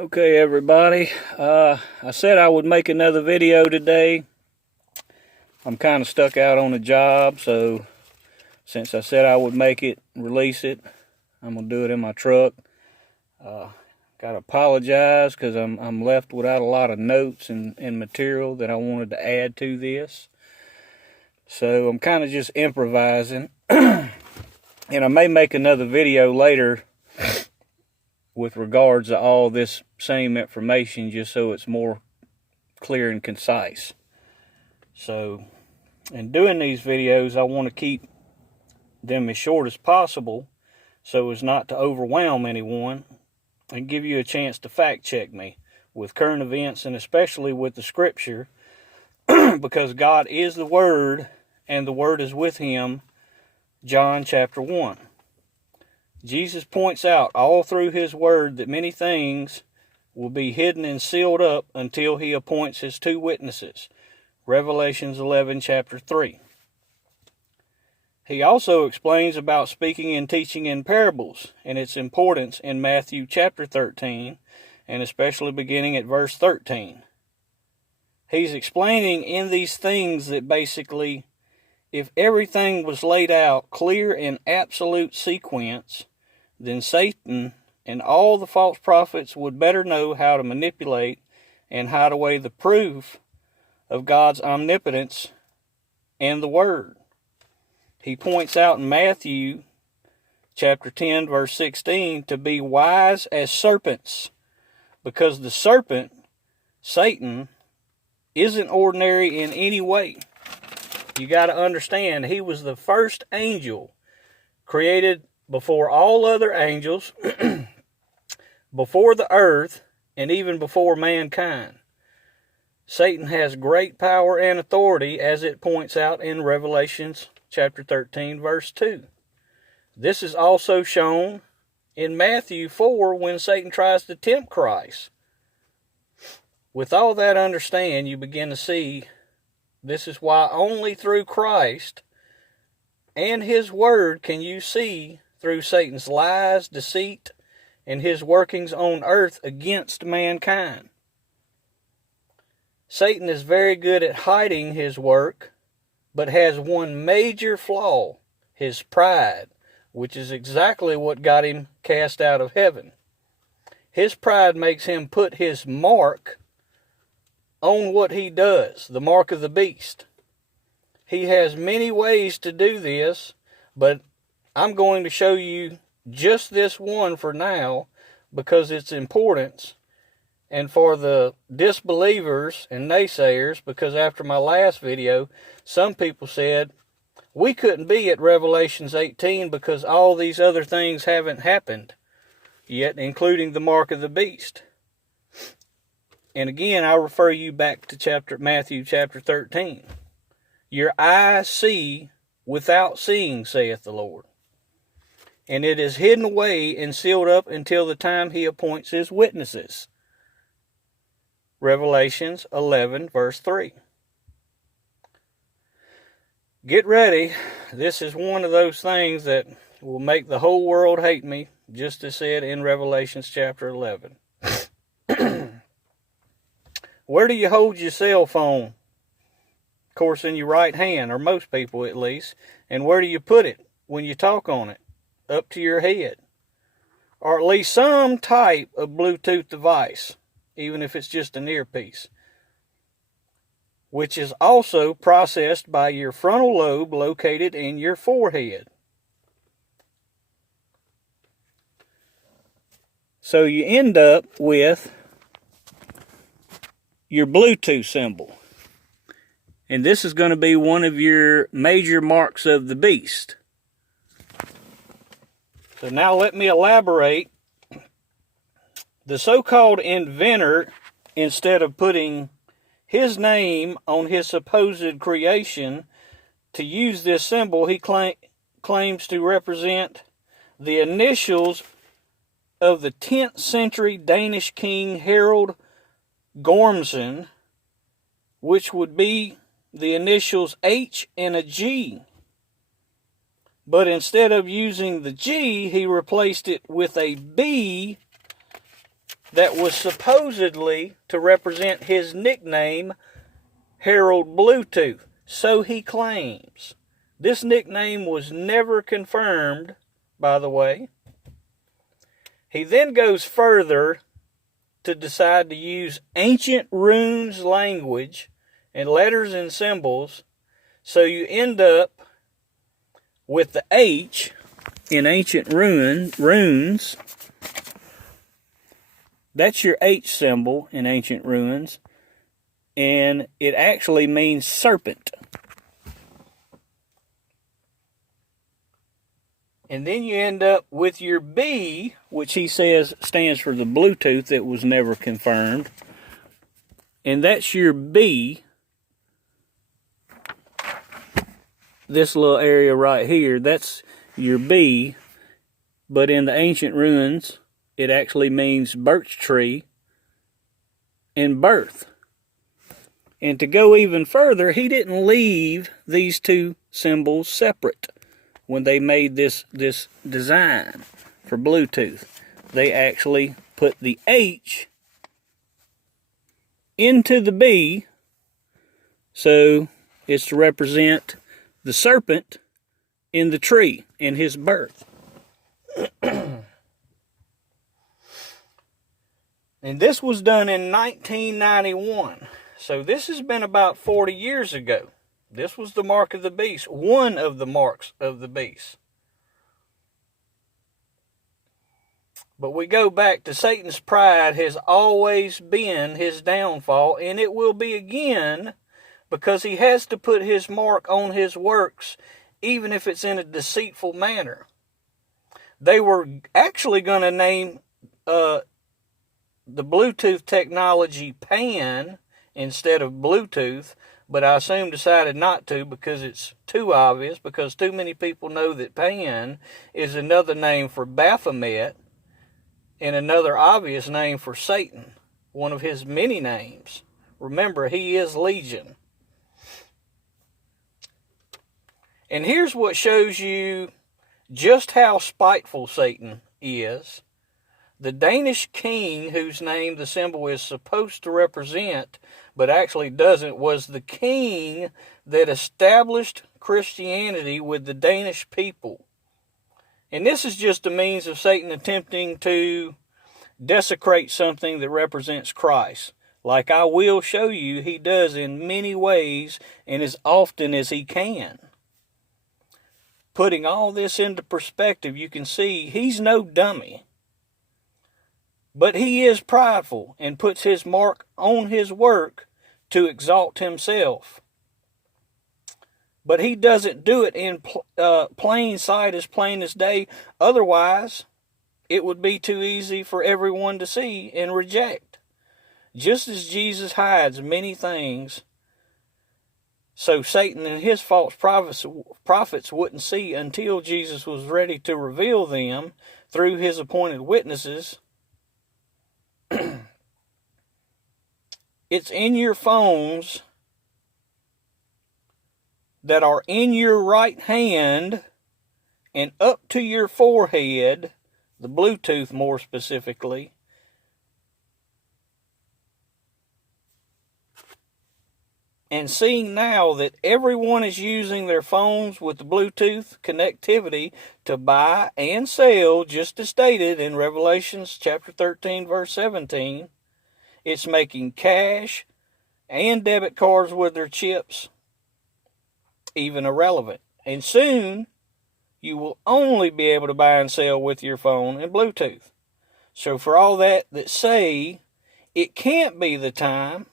Okay, everybody. I said I would make another video today. I'm kind of stuck out on a job, so since I said I would make it, release it, I'm gonna do it in my truck. Gotta apologize because I'm left without a lot of notes and material that I wanted to add to this. So I'm kind of just improvising, and I may make another video later with regards to all this same information, just so it's more clear and concise. So in doing these videos, I want to keep them as short as possible so as not to overwhelm anyone, and give you a chance to fact check me with current events and especially with the scripture, because God is the Word and the Word is with Him. John chapter 1. Jesus points out all through His Word that many things will be hidden and sealed up until He appoints His two witnesses. Revelations 11 chapter 3. He also explains about speaking and teaching in parables and its importance in Matthew chapter 13, and especially beginning at verse 13. He's explaining in these things that basically, if everything was laid out clear in absolute sequence, then Satan and all the false prophets would better know how to manipulate and hide away the proof of God's omnipotence and the Word. He points out in Matthew chapter 10 verse 16 to be wise as serpents, because the serpent, Satan, isn't ordinary in any way. You got to understand, he was the first angel created before all other angels, before the earth, and even before mankind. Satan has great power and authority, as it points out in Revelations chapter 13, verse 2. This is also shown in Matthew 4 when Satan tries to tempt Christ. With all that understand, you begin to see this is why only through Christ and His Word can you see through Satan's lies, deceit, and his workings on earth against mankind. Satan is very good at hiding his work, but has one major flaw: his pride, which is exactly what got him cast out of heaven. His pride makes him put his mark on what he does, the mark of the beast. He has many ways to do this, but I'm going to show you just this one for now because its importance, and for the disbelievers and naysayers, because after my last video, some people said we couldn't be at Revelations 18 because all these other things haven't happened yet, including the mark of the beast. And again, I'll refer you back to Matthew chapter 13. Your eyes see without seeing, saith the Lord. And it is hidden away and sealed up until the time He appoints His witnesses. Revelations 11, verse 3. Get ready. This is one of those things that will make the whole world hate me, just as said in Revelations chapter 11. Where do you hold your cell phone? Of course, in your right hand, or most people at least. And where do you put it when you talk on it? Up to your head. Or at least some type of Bluetooth device, even if it's just an earpiece, which is also processed by your frontal lobe located in your forehead. So you end up with your Bluetooth symbol. And this is going to be one of your major marks of the beast. So now let me elaborate. The so-called inventor, instead of putting his name on his supposed creation to use this symbol, he claims to represent the initials of the 10th century Danish king Harald Gormson, which would be the initials H and a G. But instead of using the G, he replaced it with a B that was supposedly to represent his nickname, Harold Bluetooth. So he claims. This nickname was never confirmed, by the way. He then goes further to decide to use ancient runes language and letters and symbols, so you end up with the H in ancient runes. That's your H symbol in ancient runes, and it actually means serpent. And then you end up with your B, which he says stands for the Bluetooth that was never confirmed. And that's your B. This little area right here, that's your B. But in the ancient ruins, it actually means birch tree and birth. And to go even further, he didn't leave these two symbols separate. When they made this design for Bluetooth, they actually put the H into the B, so it's to represent the serpent in the tree in his birth. And this was done in 1991, so this has been about 40 years ago. This was the mark of the beast, one of the marks of the beast. But we go back to Satan's pride has always been his downfall, and it will be again, because he has to put his mark on his works, even if it's in a deceitful manner. They were actually going to name the Bluetooth technology Pan instead of Bluetooth, but I soon decided not to because it's too obvious, because too many people know that Pan is another name for Baphomet and another obvious name for Satan, one of his many names. Remember, he is Legion. And here's what shows you just how spiteful Satan is. The Danish king, whose name the symbol is supposed to represent, but actually doesn't, was the king that established Christianity with the Danish people. And this is just a means of Satan attempting to desecrate something that represents Christ. Like I will show you, he does in many ways and as often as he can. Putting all this into perspective, you can see he's no dummy. But he is prideful and puts his mark on his work to exalt himself. But he doesn't do it in plain sight, as plain as day. Otherwise, it would be too easy for everyone to see and reject. Just as Jesus hides many things, so Satan and his false prophets wouldn't see until Jesus was ready to reveal them through his appointed witnesses. It's in your phones that are in your right hand and up to your forehead, the Bluetooth more specifically. And seeing now that everyone is using their phones with the Bluetooth connectivity to buy and sell, just as stated in Revelation chapter 13, verse 17, it's making cash and debit cards with their chips even irrelevant. And soon, you will only be able to buy and sell with your phone and Bluetooth. So for all that say it can't be the time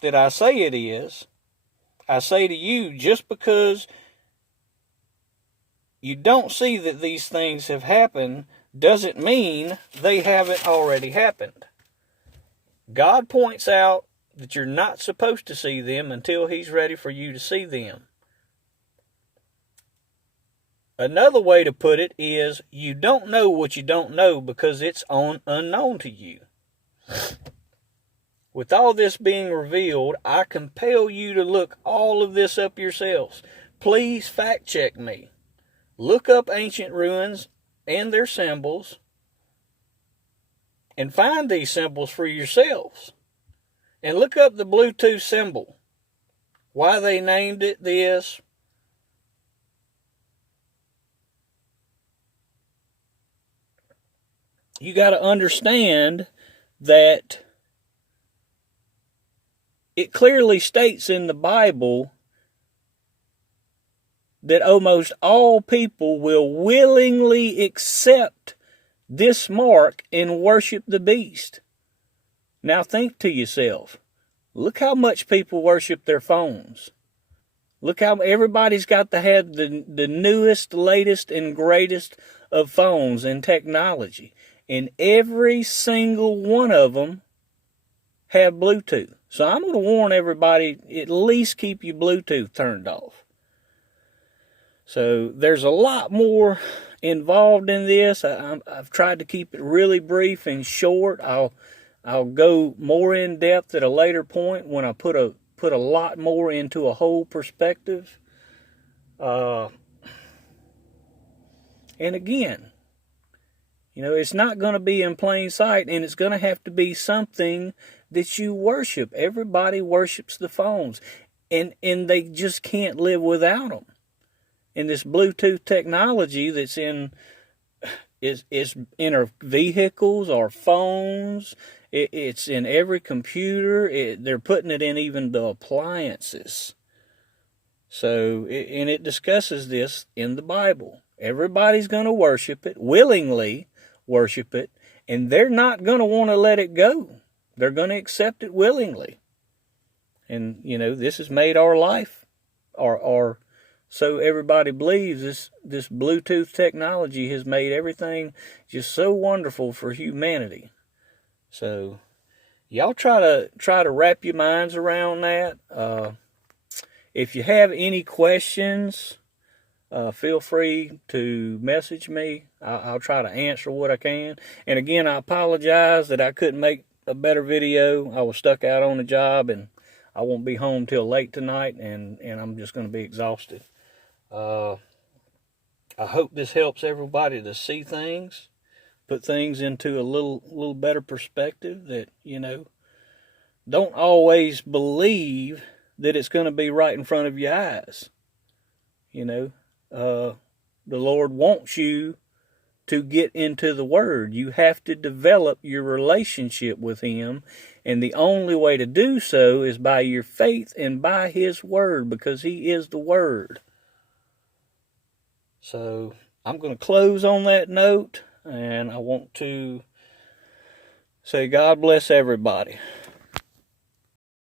that I say it is, I say to you, just because you don't see that these things have happened doesn't mean they haven't already happened. God points out that you're not supposed to see them until he's ready for you to see them. Another way to put it is, you don't know what you don't know because it's unknown to you. With all this being revealed, I compel you to look all of this up yourselves. Please fact check me. Look up ancient ruins and their symbols. and find these symbols for yourselves. And look up the Bluetooth symbol. Why they named it this. You got to understand that it clearly states in the Bible that almost all people will willingly accept this mark and worship the beast. Now think to yourself, look how much people worship their phones. Look how everybody's got to have the newest, latest, and greatest of phones and technology. And every single one of them have Bluetooth. So I'm going to warn everybody, at least keep your Bluetooth turned off. So there's a lot more involved in this. I've tried to keep it really brief and short. I'll go more in depth at a later point when I put a lot more into a whole perspective. And again, it's not going to be in plain sight, and it's going to have to be something that you worship. Everybody worships the phones, and they just can't live without them. And this Bluetooth technology that's in our vehicles, our phones, it's in every computer. They're putting it in even the appliances. So, and it discusses this in the Bible. Everybody's going to worship it, willingly worship it, and they're not going to want to let it go. They're going to accept it willingly. And, this has made our life, our so everybody believes this Bluetooth technology has made everything just so wonderful for humanity. So y'all try to wrap your minds around that. If you have any questions, feel free to message me. I'll try to answer what I can. And again, I apologize that I couldn't make a better video. I was stuck out on the job, and I won't be home till late tonight, and I'm just going to be exhausted. I hope this helps everybody to see things, put things into a little better perspective, that, don't always believe that it's going to be right in front of your eyes. The Lord wants you to get into the Word. You have to develop your relationship with Him, and the only way to do so is by your faith and by His Word, because He is the Word. So I'm going to close on that note, and I want to say God bless everybody.